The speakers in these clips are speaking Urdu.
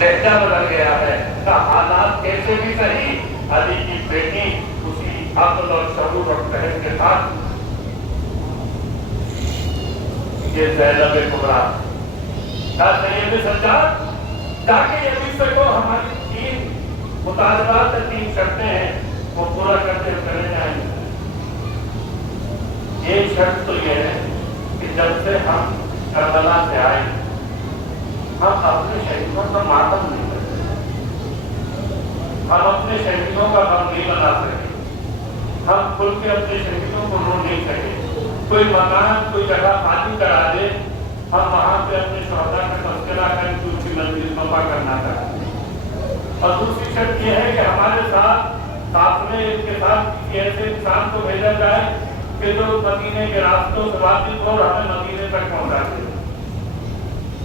لہجہ بدل گیا ہے، کا حالات کیسے بھی صحیح علی کی بیٹی اسی عقل اور شعور اور فہم کے ساتھ یہ زینب کبریٰ سید سجاد جا کے یہ بھی سکو ہماری تین مطالبات تین شرطیں ہیں وہ پورا کرتے چلے جائیں گے۔ ایک شرط تو یہ ہے کہ جب سے ہم کربلا سے آئے ہم اپنے شہیدوں کا ماتم نہیں کرتے، ہم اپنے شہیدوں کا غم نہیں بنا سکے، ہم کھل کے اپنے شہیدوں کو رو نہیں سکے۔ کوئی مکان کوئی جگہ خالی کرا دے ہم وہاں پہ اپنے شہداء کا تذکرہ کر کے اس کی منزل مپا کرنا چاہتے ہیں۔ اور دوسری شرط یہ ہے کہ ہمارے ساتھ قافلے کے ساتھ کسی ایسے انسان کو بھیجا جائے کہ جو مدینے کے راستوں سے واقف ہو اور ہمیں مدینے تک پہنچا دے۔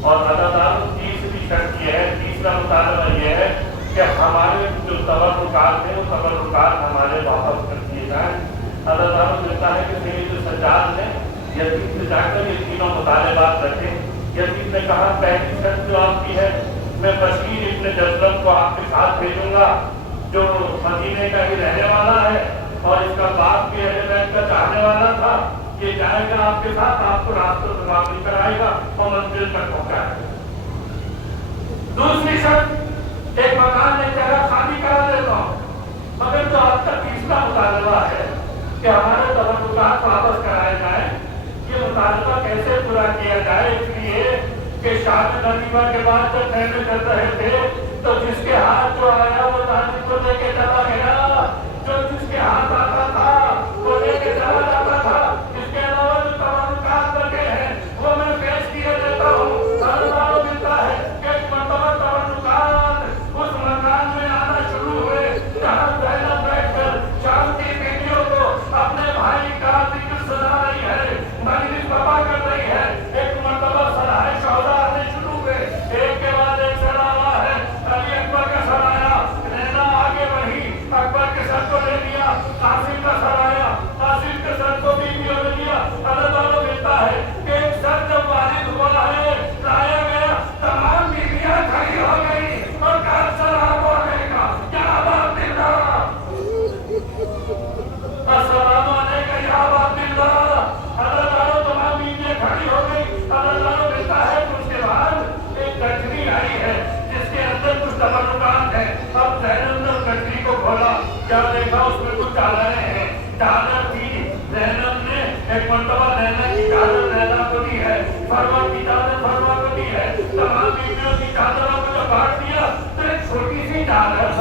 اور عزیزان تیسری شرط یہ ہے، تیسرا مطالبہ یہ ہے کہ ہمارے جو تبرکات ہیں وہ تبرکات ہمارے واپس کر دیے جائیں۔ عزیزان ملتا ہے کہ سید سجاد نے یزید سے جا کر یہ تینوں مطالبات رکھے۔ یزید نے کہا پہلی شرط جو آپ کی ہے میں بشیر ابن جذلم کو آپ کے ساتھ بھیجوں گا جو مدینے کا ہی رہنے والا ہے اور اس کا باپ بھی اہل بیت کا چاہنے والا تھا، یہ جائے گا آپ کے ساتھ، آپ کو راستوں سے واپس کرائے گا اور منزل تک پہنچائے گا۔ دوسری شرط ایک مکان ایک جگہ خالی کرا دیتا ہوں، مگر جو آپ کا تیسرا مطالبہ ہے کہ ہمارے تبرکات واپس کرائے جائیں، یہ مطالبہ کیسے پورا کیا جائے؟ اس لیے کہ شام غنیمہ کے بعد جب خیمے کر رہے تھے تو جس کے ہاتھ جو آیا وہ تاجر کو لے کے چلا گیا، جو جس کے ہاتھ آتا تھا وہ لے کے چلا جاتا تھا۔ اس کے علاوہ جو تبرکات بچے ہیں وہ میں پیش کیے دیتا ہوں۔ ہر ملتا ہے کہ ایک مرتبہ تبرکات اس مکان میں آنا شروع ہوئے جہاں زینب بیٹھ کر شام کی بیٹیوں کو اپنے بھائی کا ذکر سنا رہی ہے، مجلس بپا کر رہی ہے۔ ایک مرتبہ صلاح شہداء آنے شروع ہوئے، ایک کے بعد ایک سراوا ہے۔ علی اکبر کا سر آیا، رینا آگے بڑھی، اکبر کے سر کو لے لیا، قاسم کا سر آیا، قاسم کے سر کو بیویوں نے لیا۔ اللہ تعالیٰ ملتا ہے کہ ایک سر جب وارد ہوا ہے لایا گیا، تمام بیویاں کھڑی ہو گئی اور کہا سلام علیکہ یا ابا عبداللہ، السلام علیکم یا ابا عبداللہ۔ اللہ تعالیٰ تمام بیویاں کھڑی ہو گئی۔ اللہ تعالیٰ ملتا ہے کہ اس کے بعد ایک کٹری آئی ہے جس کے اندر کچھ تبرکات ہیں۔ اب زینب نے اس کٹری کو کھولا، کیا دیکھا اس میں کچھ چادریں ہیں، چادر تھی۔ زینب نے ایک مرتبہ لینا کی چادر لینا کو دی ہے، فروا کی چادر فروا کو دی ہے۔ تمام بیویوں کی چادروں کو جب بانٹ دیا تو ایک چھوٹی سی چادر اس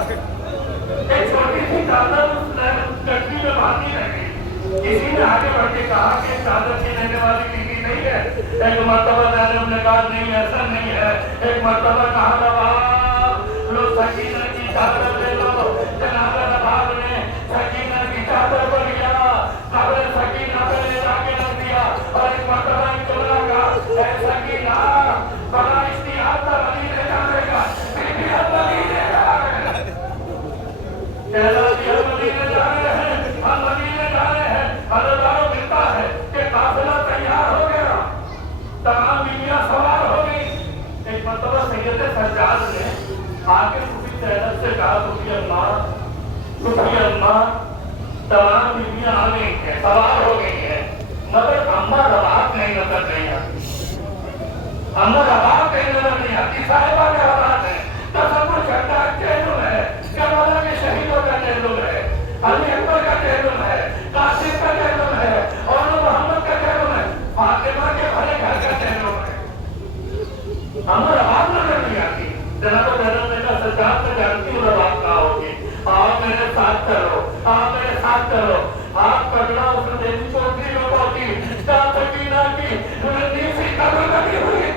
کٹری میں باندھی رہ گئی۔ کسی نے آگے بڑھ کے کہا کہ چادر کی لینے والی بیوی نہیں ہے۔ ایک مرتبہ زینب نے کہا نہیں ایسا نہیں ہے۔ ایک مرتبہ کہا نواب لو سکینہ کی چادر لے لو۔ جناب نواب نے سکینہ کی چادر کو لیا، قبر سکینہ پہ لے جا کے رکھ دیا اور ایک مرتبہ انقلاب کا اے سکینہ بڑا اشتہار تھا مدینے جانے کا، بیوی اب مدینے جا رہے ہیں، شہزادی اب مدینے جا رہے ہیں، ہم مدینے جا رہے ہیں۔ اللہ تعالیٰ ملتا ہے کہ قافلہ تیار ہو گیا، تمام بیویاں سوار ہو گئی۔ ایک مرتبہ سید سجاد نے آ کے صوفی زینب سے کہا صوفی اماں تمام بیویاں آ گئی ہیں، سوار ہو گئی ہیں، مگر اماں رباب نہیں نظر نہیں آتی، اماں رباب کہیں نظر نہیں آتی، صاحبہ کے حالات ہیں۔ تصور کرتا ہے ٹیلم ہے، کربلا کے شہیدوں کا ٹیلم ہے، علی اکبر کا ٹیلم ہے، قاسم کا ٹیلم ہے اور محمد کا ٹیلم ہے، فاطمہ کے بھلے گھر کا ٹیلم ہے، اماں رباب نظر نہیں آتی۔ جناب زینب نے کہا سجاد میں جانتی ہوں رباب کہاں ہوگی، آؤ میرے ساتھ چلو، آؤ میرے ساتھ چلو۔ ہاتھ پکڑا، اس نے دیکھی چوٹھی میں پہنچی، سکینہ کی رنی سی قبر لگی ہوئی۔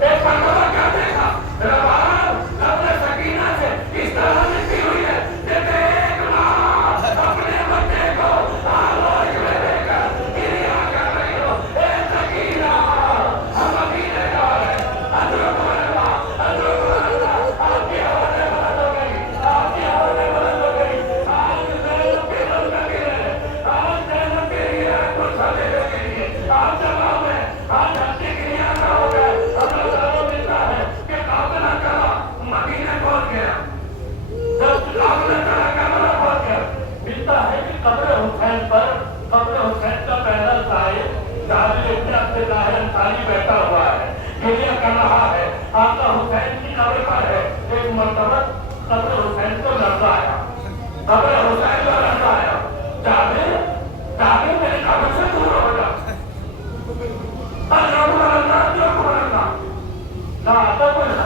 ایک مرتبہ کیا دیکھا، رباب اپنے سکینہ سے اس طرح لگی ہوئی ہے کہ دیکھ ماں اپنے بچے کو آلوچ میں لے کر گریا کر رہی ہو، اے سکینہ ہم مدینے جا رہے ہیں، ادرک اللہ ادرک اللہ